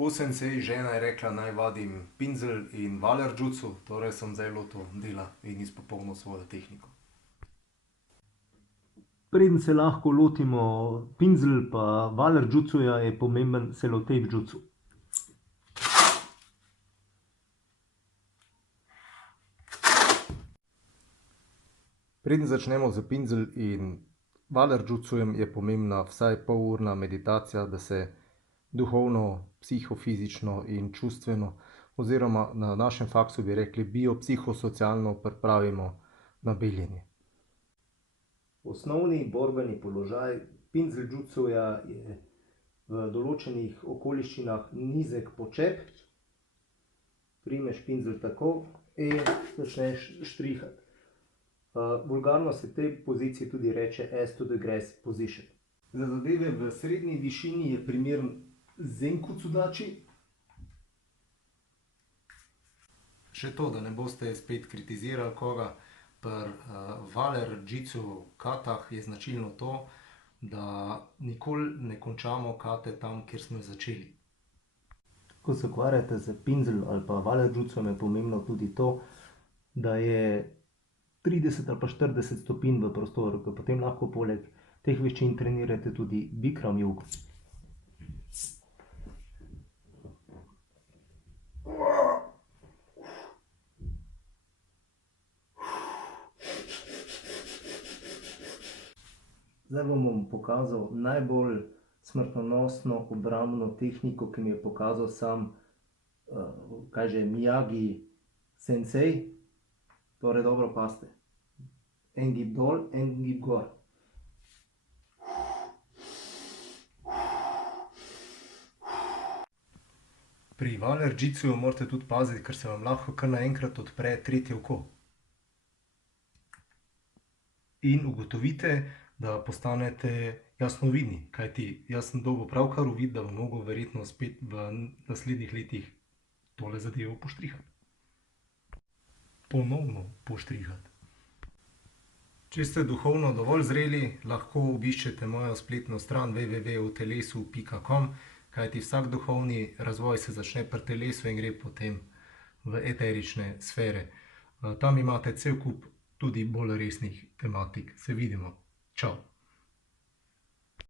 O sensei, žena je rekla, naj vadim pinzelj in valer jutsu, torej sem zdaj lotil dela in izpopolnil svojo tehniko. Preden se lahko lotimo pinzelj pa valer jutsuja, je pomemben selotejp jutsu. Preden začnemo z pinzelj in valer jutsujem, je pomembna vsaj polurna meditacija, da se duhovno, psihofizično in čustveno, oziroma na našem faksu bi rekli biopsihosocialno pripravimo na beljenje. Osnovni borbeni položaj pinzelj jutsuja je v določenih okoliščinah nizek počep. Primeš pinzelj tako in začneš štrihati. Vulgarno se tej poziciji tudi reče as to the grass position. Za zadeve v srednji višini je primeren zenkutsudači. Še to, da ne boste spet kritizirali koga, pri valer jutsu katah je značilno to, da nikoli ne končamo kate tam, kjer smo začeli. Ko se ukvarjate z pinzelj ali pa valer jutsujem, je pomembno tudi to, da je 30 ali pa 40 stopinj v prostoru, ker potem lahko poleg teh veščin trenirate tudi bikram jogo. Zdaj vam bom pokazal najbolj smrtonosno obrambno tehniko, ki mi je pokazal sam Miyagi sensei. Torej dobro pazite. En gib dol, en gib gor. Pri valer jutsuju morate tudi paziti, ker se vam lahko kar naenkrat odpre tretje oko. In ugotovite, da postanete jasnovidni, kajti jaz sem dobil pravkar uvid, da bom mogel verjetno spet v naslednjih letih tole zadevo poštrihati. Ponovno poštrihati. Če ste duhovno dovolj zreli, lahko obiščete mojo spletno stran www.otelesu.com, kajti vsak duhovni razvoj se začne pri telesu in gre potem v eterične sfere. Tam imate cel kup tudi bolj resnih tematik. Se vidimo. Čau.